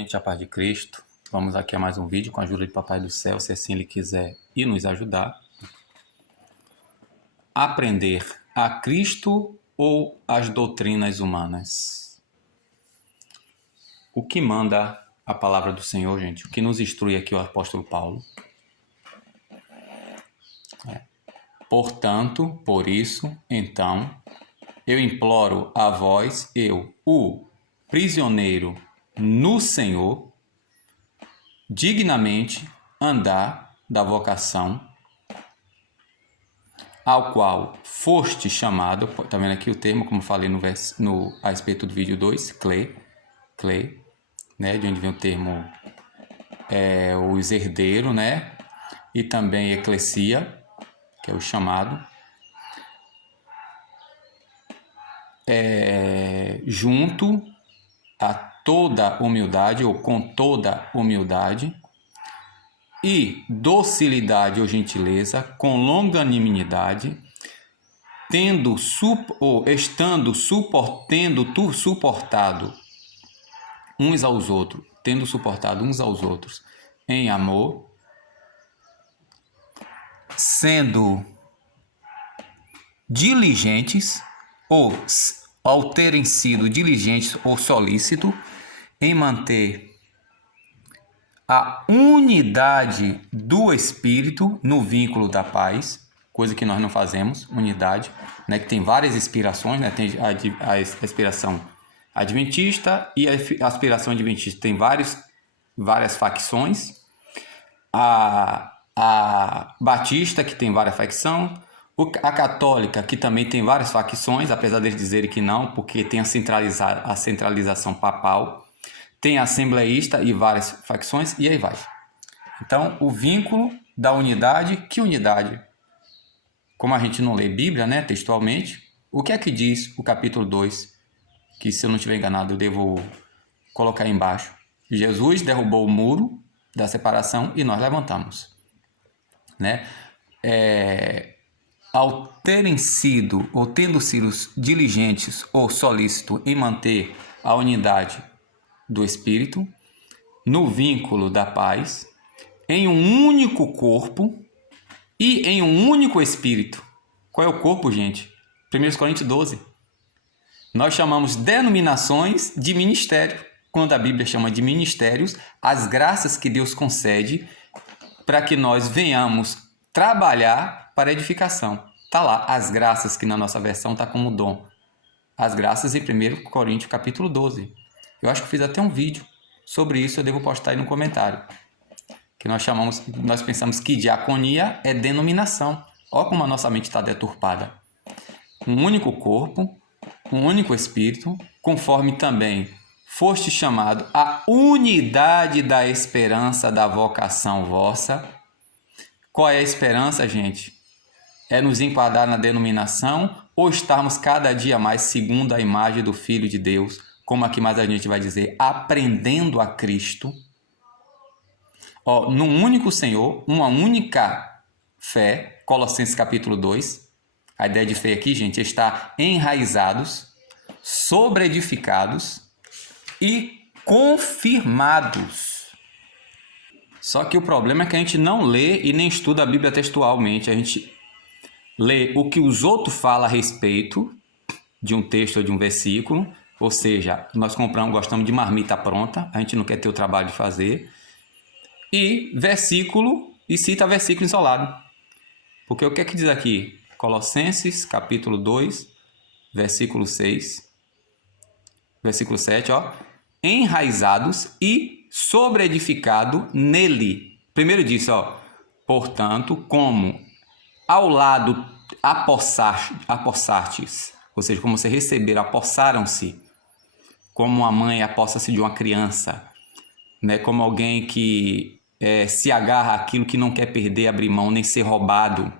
Gente, a paz de Cristo, vamos aqui a mais um vídeo com a ajuda de Papai do Céu, se assim Ele quiser e nos ajudar. Aprender a Cristo ou as doutrinas humanas? O que manda a palavra do Senhor, gente? O que nos instrui aqui o apóstolo Paulo? Portanto, por isso, então, eu imploro a vós, eu, o prisioneiro no Senhor, dignamente andar da vocação ao qual foste chamado. Está vendo aqui o termo, como falei a respeito do vídeo 2, clay, né, de onde vem o termo os herdeiros, né, e também eclesia, que é o chamado, junto a toda humildade ou com toda humildade e docilidade ou gentileza, com longanimidade, estando suportado uns aos outros, tendo suportado uns aos outros em amor, sendo diligentes ou ao terem sido diligentes ou solícitos em manter a unidade do Espírito no vínculo da paz, coisa que nós não fazemos, unidade, né, que tem várias inspirações, né, tem a inspiração adventista e a aspiração adventista tem várias facções, a batista, que tem várias facções, a católica, que também tem várias facções, apesar deles dizerem que não, porque tem a centralização papal, tem a assembleísta e várias facções, e aí vai. Então, o vínculo da unidade, que unidade? Como a gente não lê Bíblia, né, textualmente, o que é que diz o capítulo 2? Que, se eu não estiver enganado, eu devo colocar aí embaixo. Jesus derrubou o muro da separação e nós levantamos, né? Ao terem sido ou tendo sido diligentes ou solícitos em manter a unidade do Espírito, no vínculo da paz, em um único corpo e em um único Espírito. Qual é o corpo, gente? 1 Coríntios 12. Nós chamamos denominações de ministério, quando a Bíblia chama de ministérios, as graças que Deus concede para que nós venhamos trabalhar para edificação. Está lá, as graças, que na nossa versão está como dom. As graças em 1 Coríntios capítulo 12. Eu acho que fiz até um vídeo sobre isso, eu devo postar aí no comentário. Que nós pensamos que diaconia é denominação. Olha como a nossa mente está deturpada. Um único corpo, um único Espírito, conforme também foste chamado à unidade da esperança da vocação vossa. Qual é a esperança, gente? É nos enquadrar na denominação ou estarmos cada dia mais segundo a imagem do Filho de Deus, como aqui mais a gente vai dizer, aprendendo a Cristo, num único Senhor, uma única fé, Colossenses capítulo 2, a ideia de fé aqui, gente, é estar enraizados, sobreedificados e confirmados. Só que o problema é que a gente não lê e nem estuda a Bíblia textualmente, a gente lê o que os outros falam a respeito de um texto ou de um versículo, ou seja, nós gostamos de marmita pronta, a gente não quer ter o trabalho de fazer, e cita versículo isolado. Porque o que é que diz aqui? Colossenses, capítulo 2, versículo 6, versículo 7, enraizados e sobreedificado nele. Primeiro diz, portanto, como ao lado apossastes, ou seja, como você receber, apossaram-se, como uma mãe apossa-se de uma criança, né? Como alguém que se agarra àquilo que não quer perder, abrir mão, nem ser roubado.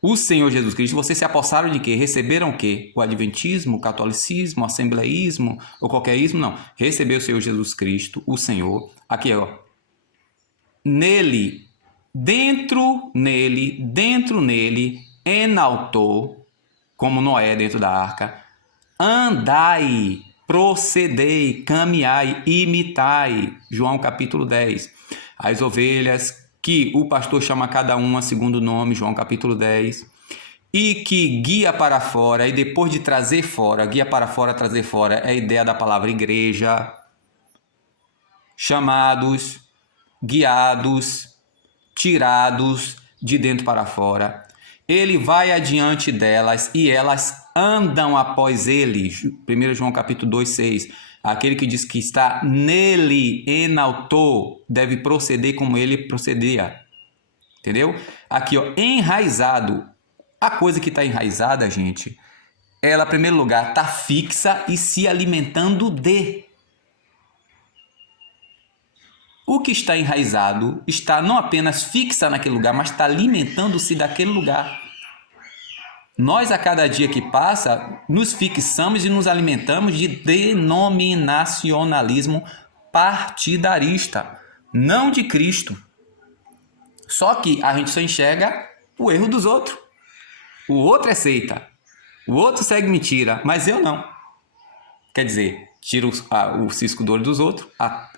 O Senhor Jesus Cristo, vocês se apossaram de quê? Receberam o quê? O adventismo, o catolicismo, o assembleísmo, ou qualquer ismo? Não. Recebeu o Senhor Jesus Cristo, o Senhor. Aqui, nele, dentro nele, enaltou, como Noé dentro da arca, andai procedei, caminhai, imitai. João capítulo 10. As ovelhas que o pastor chama cada uma segundo o nome, João capítulo 10. E que guia para fora, e depois de trazer fora, guia para fora, trazer fora, é a ideia da palavra igreja. Chamados, guiados, tirados de dentro para fora. Ele vai adiante delas e elas andam após ele. 1 João capítulo 2, 6. Aquele que diz que está nele, enaltou, deve proceder como ele procedia. Entendeu? Aqui, ó, enraizado. A coisa que está enraizada, gente, ela, em primeiro lugar, está fixa e se alimentando de. O que está enraizado está não apenas fixa naquele lugar, mas está alimentando-se daquele lugar. Nós, a cada dia que passa, nos fixamos e nos alimentamos de denominacionalismo partidarista, não de Cristo. Só que a gente só enxerga o erro dos outros. O outro é seita, o outro segue mentira, mas eu não. Quer dizer, tira o cisco do olho dos outros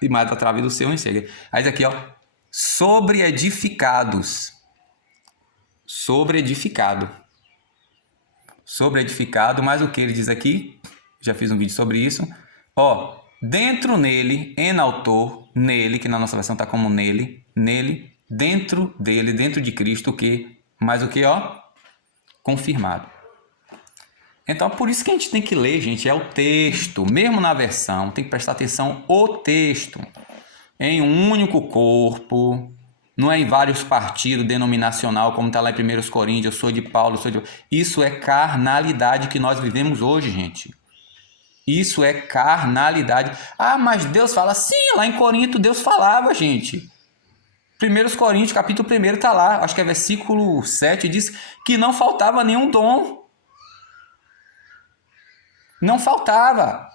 e mata a trave do seu e chega. Aí aqui, ó, sobre edificados. Sobre edificado. Sobre edificado, mas o que ele diz aqui, já fiz um vídeo sobre isso. Ó, dentro nele, enaltou, nele, que na nossa versão está como nele, dentro dele, dentro de Cristo, o que? Mais o que, ó? Confirmado. Então, por isso que a gente tem que ler, gente, é o texto, mesmo na versão, tem que prestar atenção o texto, em um único corpo, não é em vários partidos denominacional, como está lá em 1 Coríntios, eu sou de Paulo, Isso é carnalidade que nós vivemos hoje, gente. Isso é carnalidade. Ah, mas Deus fala, sim, lá em Corinto Deus falava, gente. 1 Coríntios, capítulo 1, está lá, acho que é versículo 7, diz que não faltava nenhum dom. Não faltava.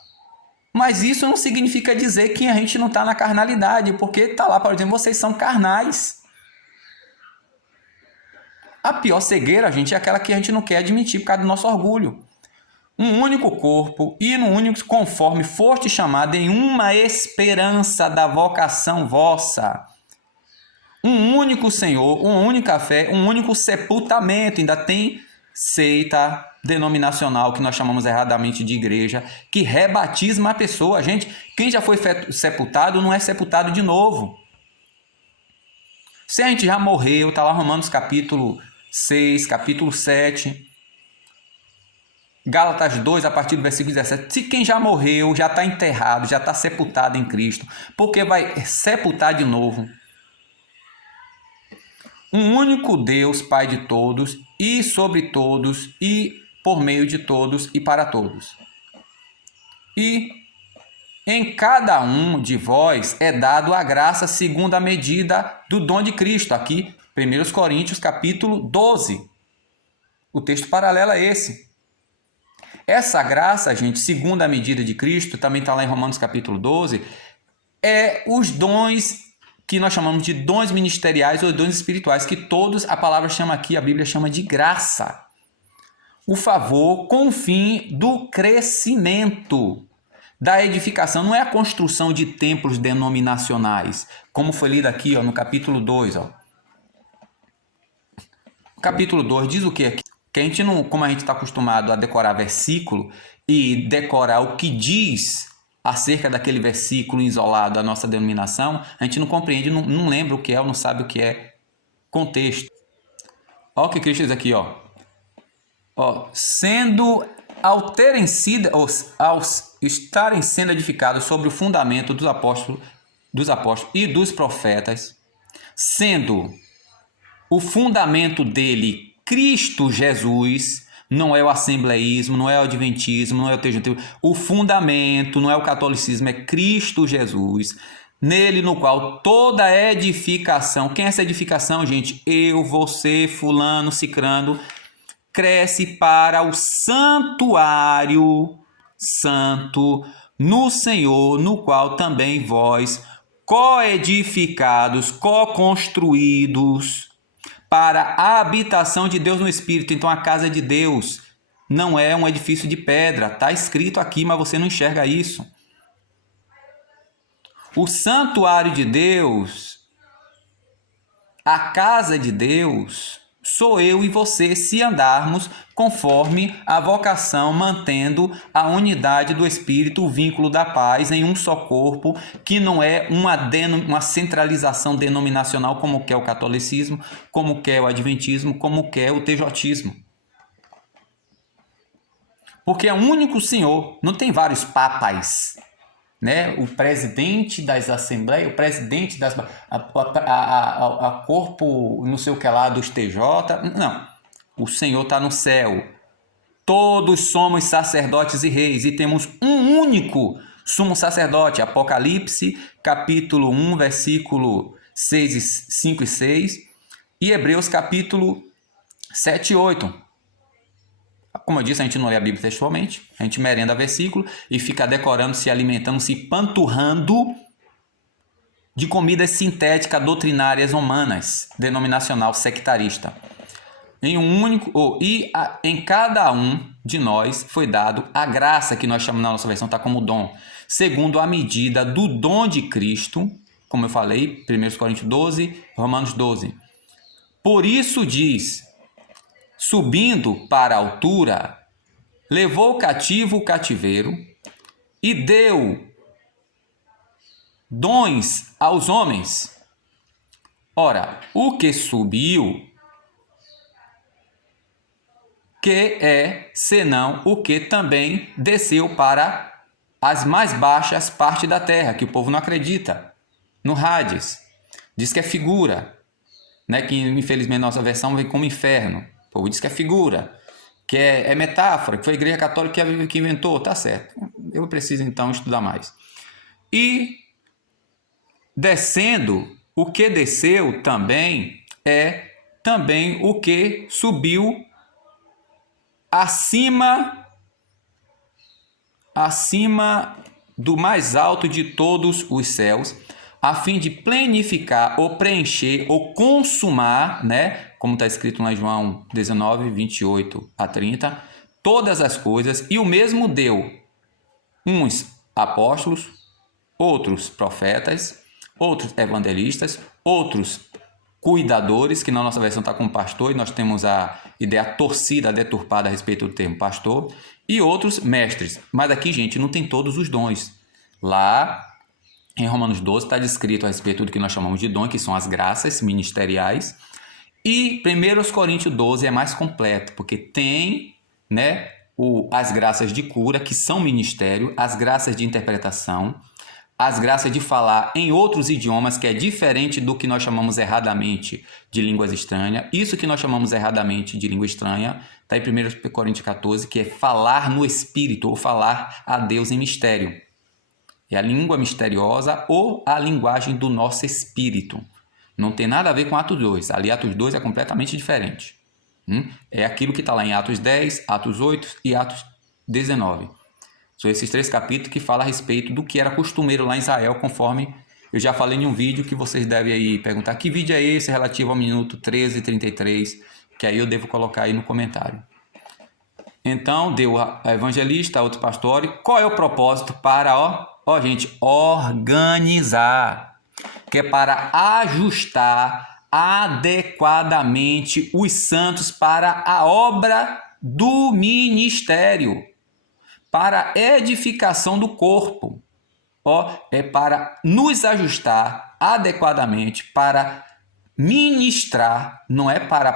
Mas isso não significa dizer que a gente não está na carnalidade, porque está lá, por exemplo, vocês são carnais. A pior cegueira, gente, é aquela que a gente não quer admitir por causa do nosso orgulho. Um único corpo e no único conforme foste chamado em uma esperança da vocação vossa. Um único Senhor, uma única fé, um único sepultamento. Ainda tem seita denominacional, que nós chamamos erradamente de igreja, que rebatisma a pessoa. Gente, quem já foi sepultado não é sepultado de novo. Se a gente já morreu, está lá Romanos capítulo 6, capítulo 7, Gálatas 2, a partir do versículo 17. Se quem já morreu, já está enterrado, já está sepultado em Cristo, porque vai sepultar de novo? Um único Deus, Pai de todos, e sobre todos, e por meio de todos, e para todos. E em cada um de vós é dado a graça segundo a medida do dom de Cristo. Aqui, 1 Coríntios, capítulo 12. O texto paralelo é esse. Essa graça, gente, segundo a medida de Cristo, também está lá em Romanos, capítulo 12, é os dons que nós chamamos de dons ministeriais ou dons espirituais, que todos, a palavra chama aqui, a Bíblia chama de graça. O favor com o fim do crescimento, da edificação. Não é a construção de templos denominacionais, como foi lido aqui, ó, no capítulo 2. Ó. O capítulo 2 diz o quê? Que a gente não, como a gente está acostumado a decorar versículo e decorar o que diz acerca daquele versículo isolado da nossa denominação, a gente não compreende, não lembra o que é ou não sabe o que é contexto. Olha o que Cristo diz aqui, ó. Sendo ao estarem sendo edificados sobre o fundamento dos apóstolos e dos profetas, sendo o fundamento dele Cristo Jesus. Não é o assembleísmo, não é o adventismo, não é o tejutismo. O fundamento não é o catolicismo, é Cristo Jesus. Nele, no qual toda edificação... Quem é essa edificação, gente? Eu, você, fulano, cicrano. Cresce para o santuário santo no Senhor, no qual também vós, coedificados, co-construídos... para a habitação de Deus no Espírito. Então, a casa de Deus não é um edifício de pedra. Está escrito aqui, mas você não enxerga isso. O santuário de Deus, a casa de Deus, sou eu e você, se andarmos conforme a vocação, mantendo a unidade do Espírito, o vínculo da paz em um só corpo, que não é uma centralização denominacional como quer o catolicismo, como quer o adventismo, como quer o tejotismo. Porque é um único Senhor, não tem vários papas, né? O presidente das assembleias, o presidente das a corpo não sei o que lá dos TJ, não. O Senhor está no céu. Todos somos sacerdotes e reis e temos um único sumo sacerdote. Apocalipse, capítulo 1, versículo 5 e 6 e Hebreus, capítulo 7 e 8. Como eu disse, a gente não lê a Bíblia textualmente, a gente merenda versículo e fica decorando, se alimentando, se panturrando de comidas sintéticas doutrinárias humanas, denominacional, sectarista. Em cada um de nós foi dado a graça, que nós chamamos na nossa versão, está como dom, segundo a medida do dom de Cristo, como eu falei, 1 Coríntios 12, Romanos 12. Por isso diz: subindo para a altura, levou cativo o cativeiro e deu dons aos homens. Ora, o que subiu, que é senão o que também desceu para as mais baixas partes da terra, que o povo não acredita, no Hades. Diz que é figura, né? Que infelizmente nossa versão vem como inferno. O povo diz que é figura, que é metáfora, que foi a Igreja Católica que inventou, tá certo. Eu preciso então estudar mais. E descendo, o que desceu também é também o que subiu acima do mais alto de todos os céus, a fim de plenificar ou preencher ou consumar, né, como está escrito lá em João 19, 28 a 30, todas as coisas, e o mesmo deu uns apóstolos, outros profetas, outros evangelistas, outros cuidadores, que na nossa versão está com pastor, e nós temos a ideia torcida, deturpada a respeito do termo pastor, e outros mestres. Mas aqui, gente, não tem todos os dons. Lá em Romanos 12 está descrito a respeito do que nós chamamos de dom, que são as graças ministeriais. E 1 Coríntios 12 é mais completo, porque tem, né, as graças de cura, que são ministério, as graças de interpretação, as graças de falar em outros idiomas, que é diferente do que nós chamamos erradamente de línguas estranhas. Isso que nós chamamos erradamente de língua estranha está em 1 Coríntios 14, que é falar no Espírito, ou falar a Deus em mistério. É a língua misteriosa ou a linguagem do nosso espírito. Não tem nada a ver com Atos 2. Ali Atos 2 é completamente diferente. É aquilo que está lá em Atos 10, Atos 8 e Atos 19. São esses 3 capítulos que falam a respeito do que era costumeiro lá em Israel, conforme eu já falei em um vídeo que vocês devem aí perguntar que vídeo é esse relativo ao minuto 13:33, que aí eu devo colocar aí no comentário. Então, deu a evangelista, a outro pastor. Qual é o propósito? Para, gente, organizar, que é para ajustar adequadamente os santos para a obra do ministério, para a edificação do corpo. É para nos ajustar adequadamente, para ministrar, não é para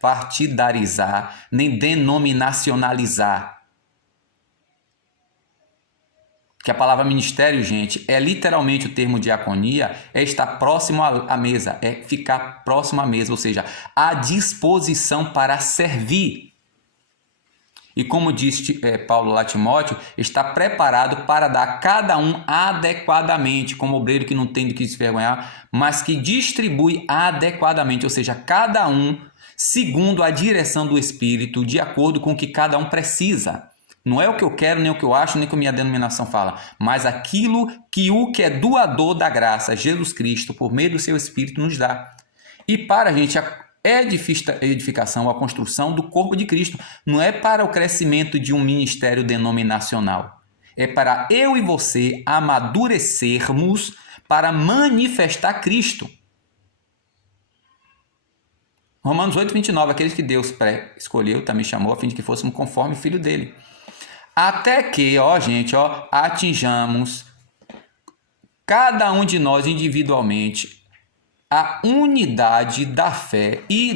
partidarizar, nem denominacionalizar. Que a palavra ministério, gente, é literalmente o termo diaconia, é estar próximo à mesa, é ficar próximo à mesa, ou seja, à disposição para servir. E como diz Paulo lá a Timóteo, está preparado para dar a cada um adequadamente, como obreiro que não tem do que se envergonhar, mas que distribui adequadamente, ou seja, cada um segundo a direção do Espírito, de acordo com o que cada um precisa. Não é o que eu quero, nem o que eu acho, nem o que a minha denominação fala, mas aquilo que o que é doador da graça, Jesus Cristo, por meio do seu Espírito, nos dá. E para a gente edificação, a construção do corpo de Cristo. Não é para o crescimento de um ministério denominacional. É para eu e você amadurecermos para manifestar Cristo. Romanos 8, 29. Aqueles que Deus escolheu, também chamou, a fim de que fôssemos conforme o Filho dele. Até que, atinjamos, cada um de nós individualmente, a unidade da fé e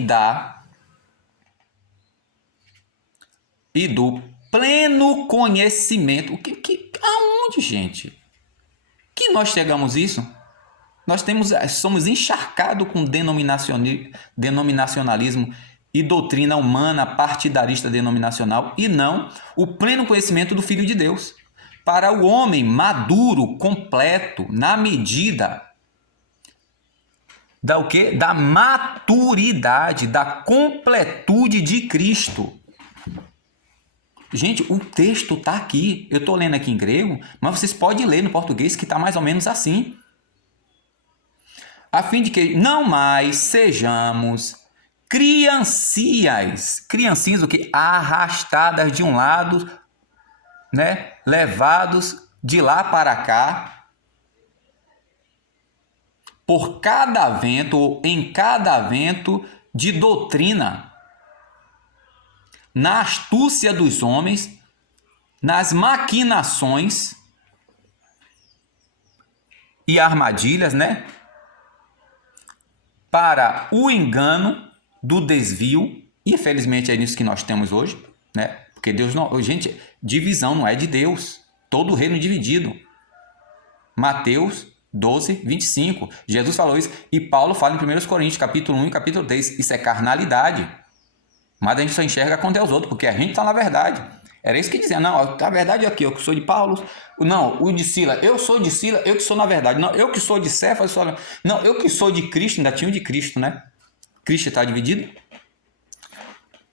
do pleno conhecimento. Aonde, gente? Que nós chegamos isso? Nós somos encharcados com denominacionalismo e doutrina humana partidarista denominacional e não o pleno conhecimento do Filho de Deus. Para o homem maduro, completo, na medida da maturidade, da completude de Cristo. Gente, o texto está aqui. Eu estou lendo aqui em grego, mas vocês podem ler no português que está mais ou menos assim. A fim de que não mais sejamos criancinhas o que? Arrastadas de um lado, né? Levados de lá para cá, por cada vento ou em cada vento de doutrina, na astúcia dos homens, nas maquinações e armadilhas, né? Para o engano do desvio, infelizmente é nisso que nós temos hoje, né? Porque Deus não, gente, divisão não é de Deus, todo o reino dividido. Mateus 12, 25. Jesus falou isso e Paulo fala em 1 Coríntios, capítulo 1 e capítulo 3, isso é carnalidade. Mas a gente só enxerga com Deus outro, porque a gente está na verdade. Era isso que dizia, não, a verdade é aqui, eu que sou de Paulo, não, o de Sila, eu sou de Sila, eu que sou na verdade, não, eu que sou de Cefas, não, eu que sou de Cristo, ainda tinha o de Cristo, né? Cristo está dividido.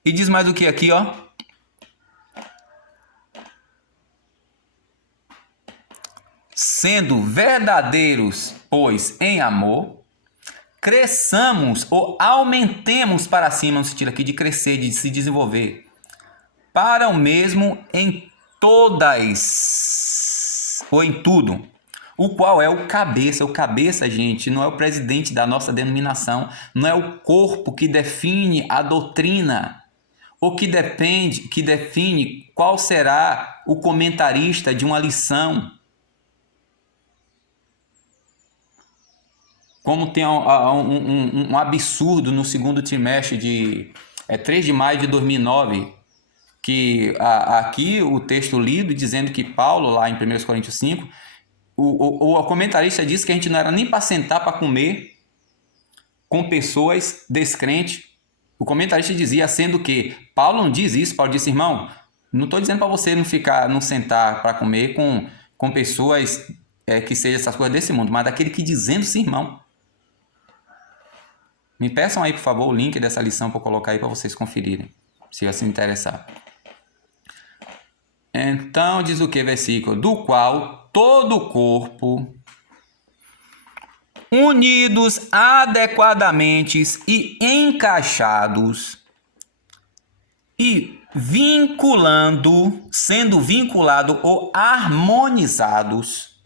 E diz mais o que aqui, ó. Sendo verdadeiros, pois, em amor, cresçamos ou aumentemos para cima, no sentido aqui de crescer, de se desenvolver, para o mesmo em todas, ou em tudo, o qual é o cabeça. O cabeça, gente, não é o presidente da nossa denominação, não é o corpo que define a doutrina, ou que define qual será o comentarista de uma lição. Como tem um absurdo no segundo trimestre de 3 de maio de 2009, que aqui o texto lido dizendo que Paulo, lá em 1 Coríntios 5, o comentarista disse que a gente não era nem para sentar para comer com pessoas descrentes. O comentarista dizia, sendo que Paulo não diz isso, Paulo disse, irmão, não estou dizendo para você não sentar para comer com pessoas que sejam essas coisas desse mundo, mas daquele que dizendo-se irmão. Me peçam aí, por favor, o link dessa lição para eu colocar aí para vocês conferirem, se assim interessar. Então, diz o que, versículo? Do qual todo o corpo, unidos adequadamente e encaixados, e sendo vinculado ou harmonizados,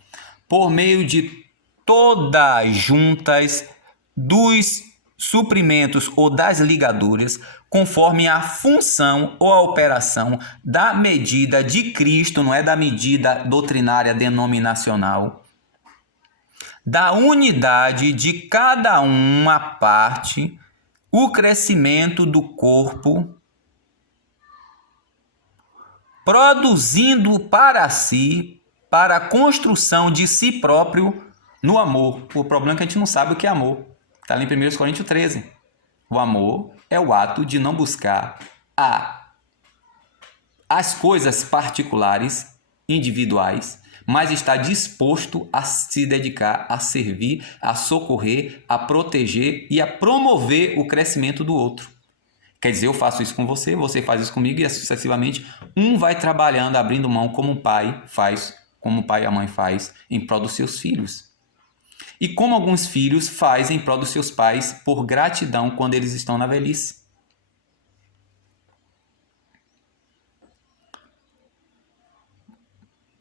por meio de todas juntas dos suprimentos ou das ligaduras, conforme a função ou a operação da medida de Cristo, não é da medida doutrinária denominacional, da unidade de cada uma parte, o crescimento do corpo, produzindo para si, para a construção de si próprio no amor. O problema é que a gente não sabe o que é amor. Está ali em 1 Coríntios 13. O amor é o ato de não buscar as coisas particulares, individuais, mas está disposto a se dedicar, a servir, a socorrer, a proteger e a promover o crescimento do outro. Quer dizer, eu faço isso com você, você faz isso comigo e sucessivamente um vai trabalhando, abrindo mão como o pai faz, como o pai e a mãe faz em prol dos seus filhos. e como alguns filhos fazem em prol dos seus pais por gratidão quando eles estão na velhice.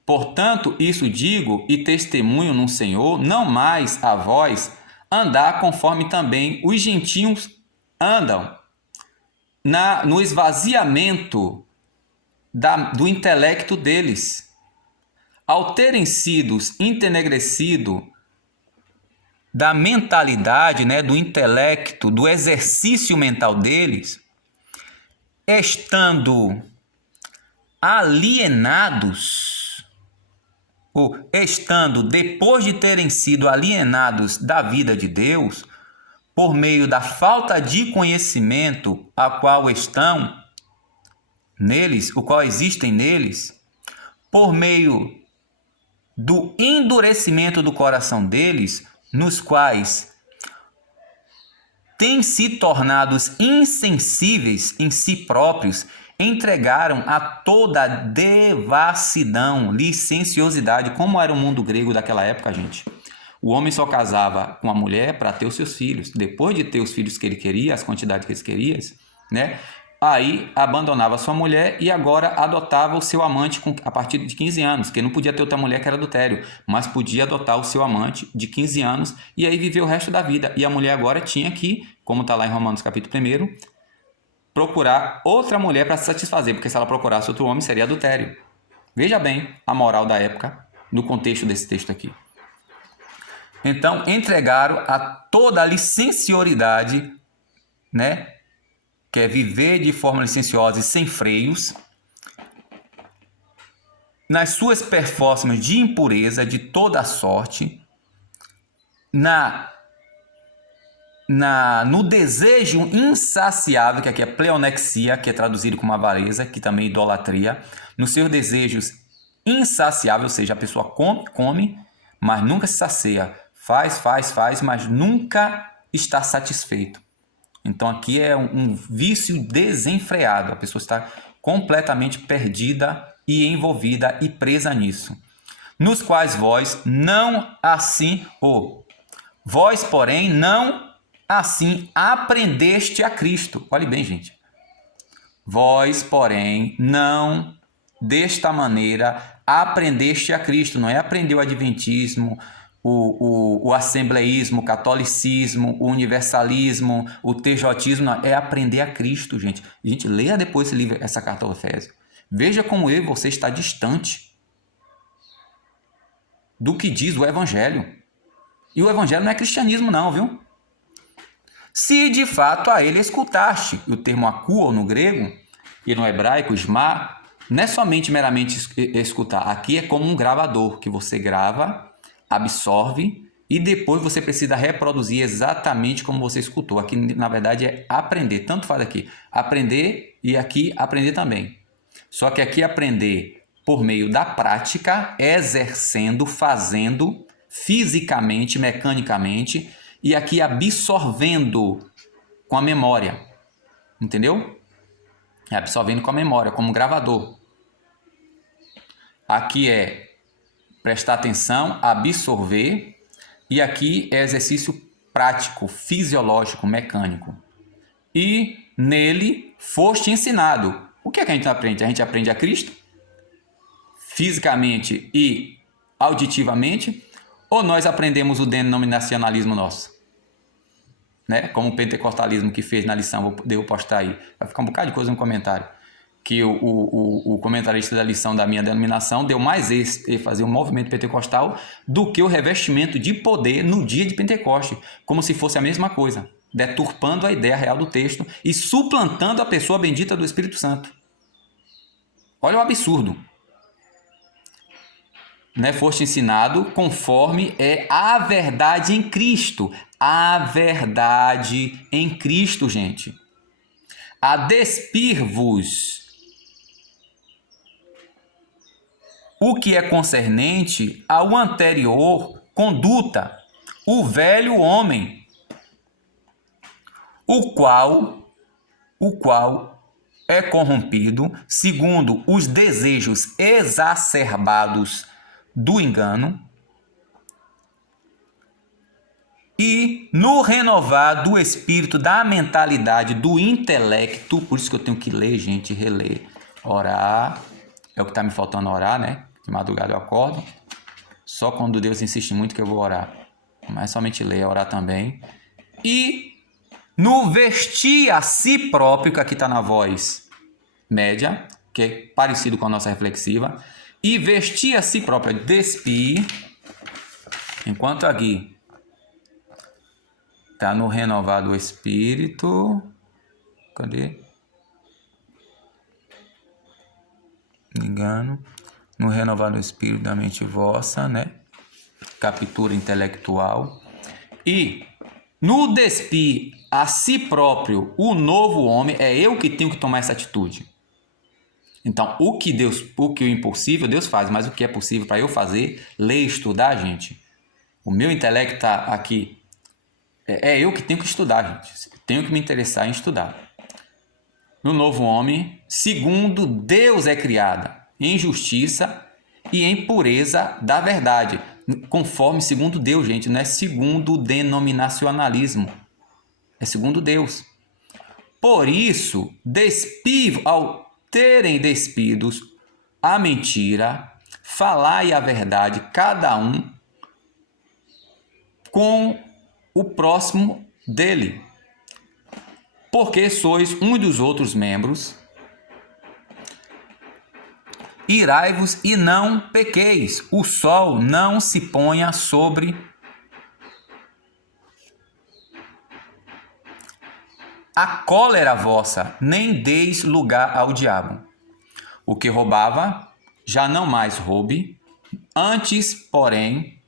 Portanto, isso digo e testemunho no Senhor, não mais a vós, andar conforme também os gentios andam, no esvaziamento do intelecto deles. Ao terem sido entenegrecidos da mentalidade, do intelecto, do exercício mental deles, estando alienados, ou estando, depois de terem sido alienados da vida de Deus, por meio da falta de conhecimento a qual estão neles, o qual existem neles, por meio do endurecimento do coração deles, nos quais têm se tornado insensíveis em si próprios, entregaram a toda devassidão, licenciosidade. Como era o mundo grego daquela época, gente? O homem só casava com a mulher para ter os seus filhos. Depois de ter os filhos que ele queria, as quantidades que ele queria, aí abandonava sua mulher e agora adotava o seu amante a partir de 15 anos, que não podia ter outra mulher que era adultério, mas podia adotar o seu amante de 15 anos e aí viver o resto da vida. E a mulher agora tinha que, como está lá em Romanos capítulo 1, procurar outra mulher para se satisfazer, porque se ela procurasse outro homem seria adultério. Veja bem a moral da época no contexto desse texto aqui. Então, entregaram a toda a licenciosidade, que é viver de forma licenciosa e sem freios, nas suas performances de impureza de toda a sorte, no desejo insaciável, que aqui é pleonexia, que é traduzido como avareza, que também é idolatria, nos seus desejos insaciáveis, ou seja, a pessoa come, mas nunca se sacia, faz, mas nunca está satisfeito. Então aqui é um vício desenfreado, a pessoa está completamente perdida e envolvida e presa nisso. Nos quais vós não assim, vós porém não assim aprendeste a Cristo. Olhe bem, gente. Vós porém não desta maneira aprendeste a Cristo. Não é aprender o adventismo, o assembleísmo, o catolicismo, o universalismo, o tejotismo, não, é aprender a Cristo, gente. Gente, leia depois esse livro, essa carta aos Efésios. Veja como eu e você está distante do que diz o Evangelho. E o Evangelho não é cristianismo não, viu? Se de fato a ele escutaste, o termo akouo no grego e no hebraico, shma, não é somente meramente escutar. Aqui é como um gravador, que você grava, absorve e depois você precisa reproduzir exatamente como você escutou. Aqui, na verdade, é aprender. Tanto faz aqui, aprender e aqui aprender também. Só que aqui aprender por meio da prática, exercendo, fazendo, fisicamente, mecanicamente, e aqui absorvendo com a memória. Entendeu? Absorvendo com a memória, como um gravador. Aqui é prestar atenção, absorver, e aqui é exercício prático, fisiológico, mecânico. E nele foste ensinado. O que é que a gente aprende? A gente aprende a Cristo, fisicamente e auditivamente, ou nós aprendemos o denominacionalismo nosso? Como o pentecostalismo que fez na lição, vou postar aí, vai ficar um bocado de coisa no comentário, que o comentarista da lição da minha denominação deu mais fazer um movimento pentecostal do que o revestimento de poder no dia de Pentecoste, como se fosse a mesma coisa, deturpando a ideia real do texto e suplantando a pessoa bendita do Espírito Santo. Olha o absurdo. Foste ensinado conforme é a verdade em Cristo. A verdade em Cristo, gente. A despir-vos o que é concernente ao anterior conduta, o velho homem, o qual é corrompido segundo os desejos exacerbados do engano, e no renovar do espírito, da mentalidade, do intelecto. Por isso que eu tenho que ler, gente, reler. Orar, é o que está me faltando orar, né? De madrugada eu acordo. Só quando Deus insiste muito que eu vou orar. Mas somente ler, orar também. E no vestir a si próprio, que aqui está na voz média, que é parecido com a nossa reflexiva. E vestir a si próprio, despir. Enquanto aqui está no renovar do espírito. Cadê? Me engano. No renovar do espírito da mente vossa, né? Captura intelectual. E no despir a si próprio o novo homem, é eu que tenho que tomar essa atitude. Então, o que o impossível Deus faz, mas o que é possível para eu fazer, ler, estudar, gente. O meu intelecto está aqui. É eu que tenho que estudar, gente. Tenho que me interessar em estudar. No novo homem, segundo Deus é criada, em justiça e em pureza da verdade. Conforme segundo Deus, gente, não é segundo o denominacionalismo. É segundo Deus. Por isso, ao terem despidos a mentira, falai a verdade, cada um com o próximo dele. Porque sois um dos outros membros, irai-vos e não pequeis. O sol não se ponha sobre a cólera vossa, nem deis lugar ao diabo. O que roubava, já não mais roube, antes, porém,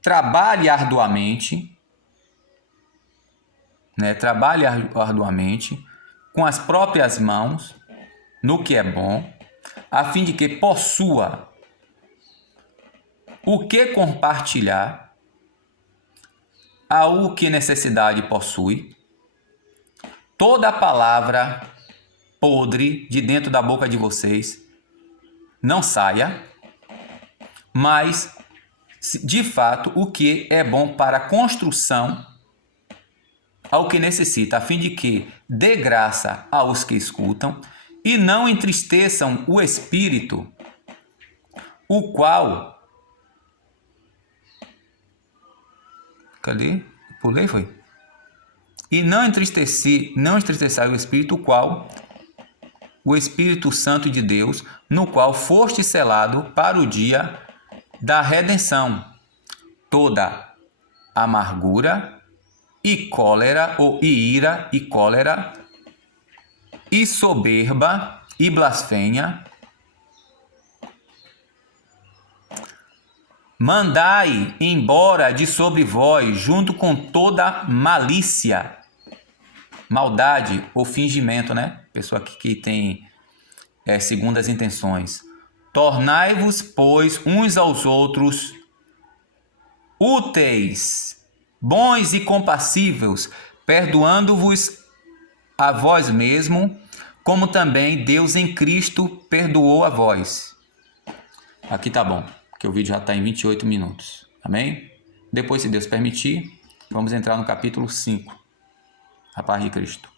trabalhe arduamente, trabalhe arduamente com as próprias mãos no que é bom, a fim de que possua o que compartilhar, ao que necessidade possui. Toda palavra podre de dentro da boca de vocês não saia, mas, de fato, o que é bom para a construção, ao que necessita, a fim de que dê graça aos que escutam e não entristeçam o espírito, o qual... Cadê? Pulei, foi? E não entristeçai o espírito, o qual... o Espírito Santo de Deus, no qual foste selado para o dia da redenção. Toda amargura e cólera, ou ira e cólera, e soberba e blasfêmia, mandai embora de sobre vós, junto com toda malícia, maldade ou fingimento, né? Pessoa que tem segundas intenções. Tornai-vos, pois, uns aos outros úteis, bons e compassíveis, perdoando-vos a vós mesmo, como também Deus em Cristo perdoou a vós. Aqui tá bom, porque o vídeo já está em 28 minutos. Amém? Depois, se Deus permitir, vamos entrar no capítulo 5. A paz de Cristo.